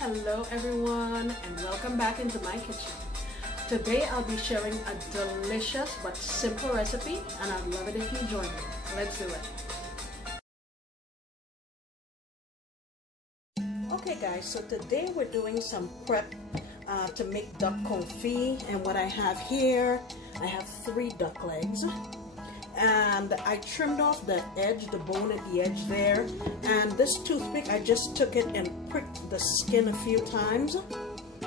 Hello everyone and welcome back into my kitchen. Today I'll be sharing a delicious but simple recipe and I'd love it if you join me. Let's do it. Okay guys, so today we're doing some prep to make duck confit, and what I have here, I have 3 duck legs. And I trimmed off the edge, the bone at the edge there, and this toothpick, I just took it and pricked the skin a few times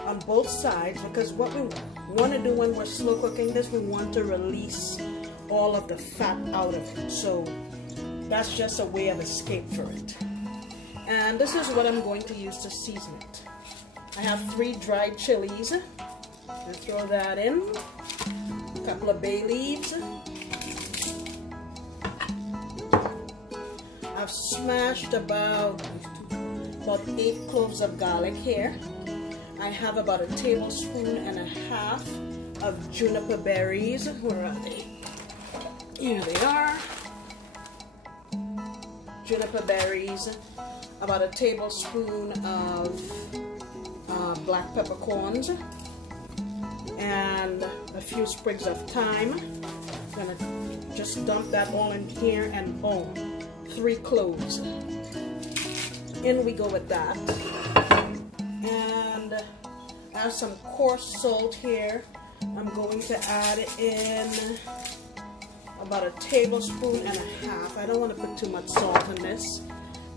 on both sides, because what we want to do when we're slow cooking this, we want to release all of the fat out of it, so that's just a way of escape for it. And this is what I'm going to use to season it. I have 3 dried chilies. I throw that in, a couple of bay leaves. I've smashed about 8 cloves of garlic here. I have about a tablespoon and a half of juniper berries. Where are they? Here they are. Juniper berries. About a tablespoon of black peppercorns. And a few sprigs of thyme. I'm gonna just dump that all in here, and boom. 3 cloves. In we go with that. And I have some coarse salt here. I'm going to add in about a tablespoon and a half. I don't want to put too much salt in this.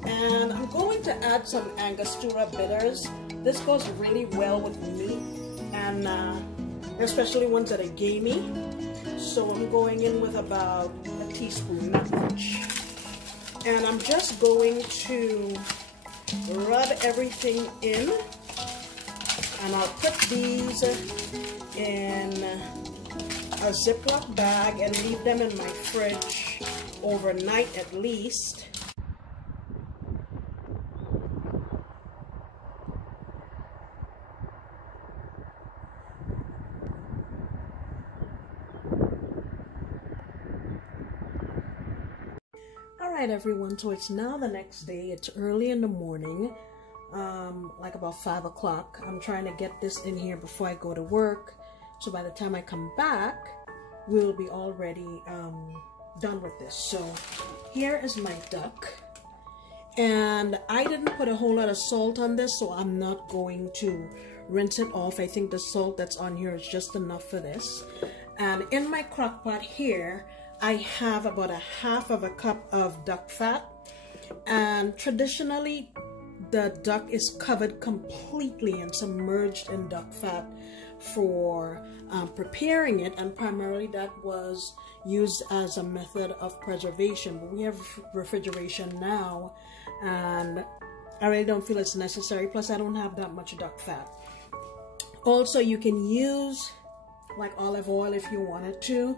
And I'm going to add some Angostura bitters. This goes really well with meat, and especially ones that are gamey. So I'm going in with about a teaspoon, not much. And I'm just going to rub everything in, and I'll put these in a Ziploc bag and leave them in my fridge overnight at least. Alright everyone, so it's now the next day. It's early in the morning, like about 5 o'clock. I'm trying to get this in here before I go to work, so by the time I come back, we'll be already done with this. So here is my duck, and I didn't put a whole lot of salt on this, so I'm not going to rinse it off. I think the salt that's on here is just enough for this. And in my crock pot here, I have about a half of a cup of duck fat, and traditionally the duck is covered completely and submerged in duck fat for preparing it, and primarily that was used as a method of preservation, but we have refrigeration now and I really don't feel it's necessary, plus I don't have that much duck fat. Also, you can use like olive oil if you wanted to,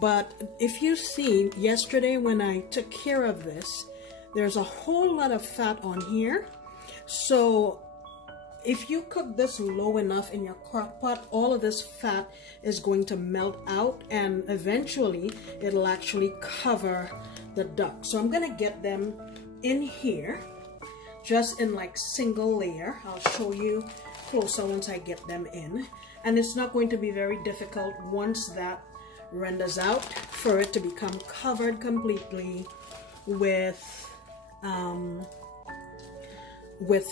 but if you see yesterday when I took care of this, there's a whole lot of fat on here. So if you cook this low enough in your crock pot, all of this fat is going to melt out, and eventually it'll actually cover the duck. So I'm gonna get them in here just in like single layer. I'll show you closer once I get them in. And it's not going to be very difficult once that renders out for it to become covered completely with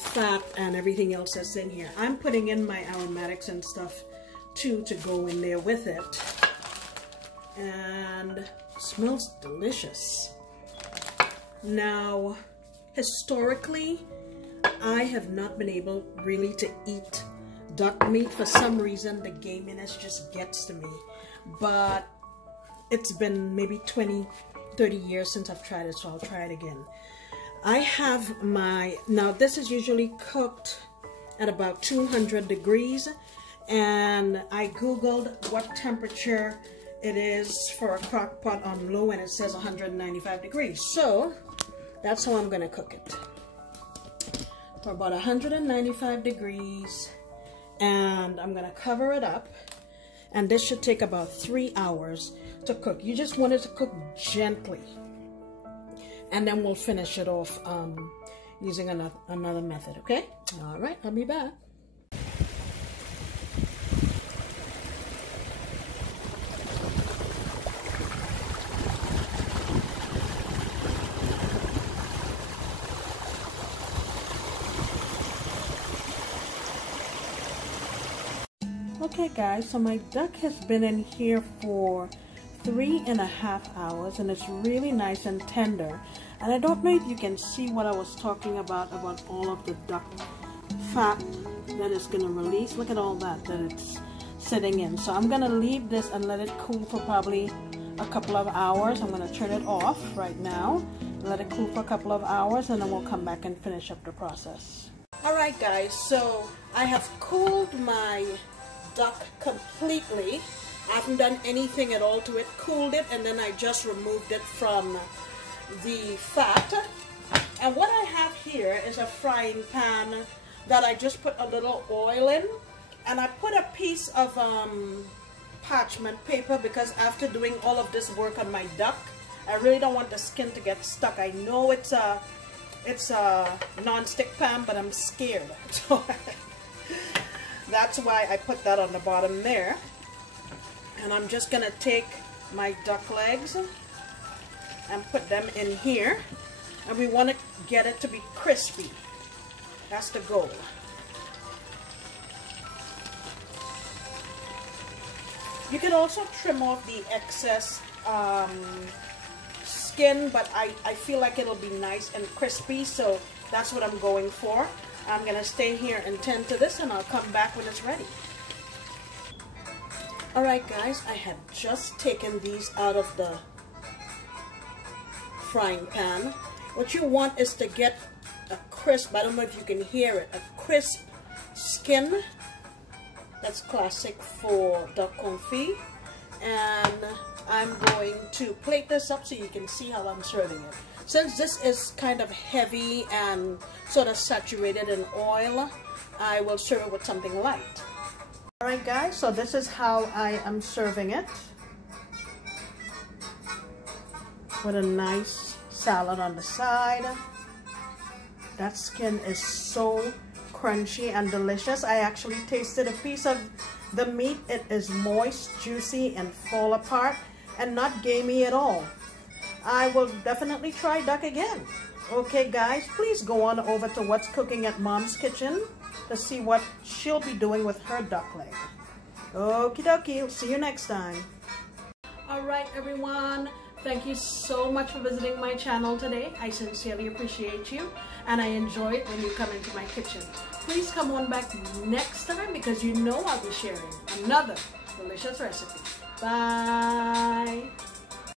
fat and everything else that's in here. I'm putting in my aromatics and stuff too to go in there with it. And it smells delicious. Now, historically, I have not been able really to eat duck meat. For some reason, the gaminess just gets to me, but it's been maybe 20-30 years since I've tried it, so I'll try it again. I have my, now this is usually cooked at about 200 degrees, and I googled what temperature it is for a crock pot on low, and it says 195 degrees, so that's how I'm going to cook it, for about 195 degrees. And I'm gonna cover it up, and this should take about 3 hours to cook. You just want it to cook gently, and then we'll finish it off using another method, okay? All right, I'll be back. Okay guys, so my duck has been in here for 3.5 hours and it's really nice and tender. And I don't know if you can see what I was talking about all of the duck fat that is going to release. Look at all that it's sitting in. So I'm going to leave this and let it cool for probably a couple of hours. I'm going to turn it off right now, let it cool for a couple of hours, and then we'll come back and finish up the process. Alright guys, so I have cooled my duck completely. I haven't done anything at all to it. Cooled it and then I just removed it from the fat. And what I have here is a frying pan that I just put a little oil in, and I put a piece of parchment paper because after doing all of this work on my duck, I really don't want the skin to get stuck. I know it's a non-stick pan, but I'm scared. So that's why I put that on the bottom there. And I'm just gonna take my duck legs and put them in here. And we want to get it to be crispy. That's the goal. You can also trim off the excess skin, but I feel like it'll be nice and crispy, so that's what I'm going for. I'm going to stay here and tend to this, and I'll come back when it's ready. Alright guys, I have just taken these out of the frying pan. What you want is to get a crisp, I don't know if you can hear it, a crisp skin. That's classic for duck confit. And I'm going to plate this up so you can see how I'm serving it. Since this is kind of heavy and sort of saturated in oil, I will serve it with something light. Alright guys, so this is how I am serving it. With a nice salad on the side. That skin is so crunchy and delicious. I actually tasted a piece of the meat. It is moist, juicy, and fall apart, and not gamey at all. I will definitely try duck again. Okay guys, please go on over to What's Cooking at Mom's Kitchen to see what she'll be doing with her duck leg. Okie dokie, see you next time. Alright everyone, thank you so much for visiting my channel today. I sincerely appreciate you, and I enjoy it when you come into my kitchen. Please come on back next time because you know I'll be sharing another delicious recipe. Bye!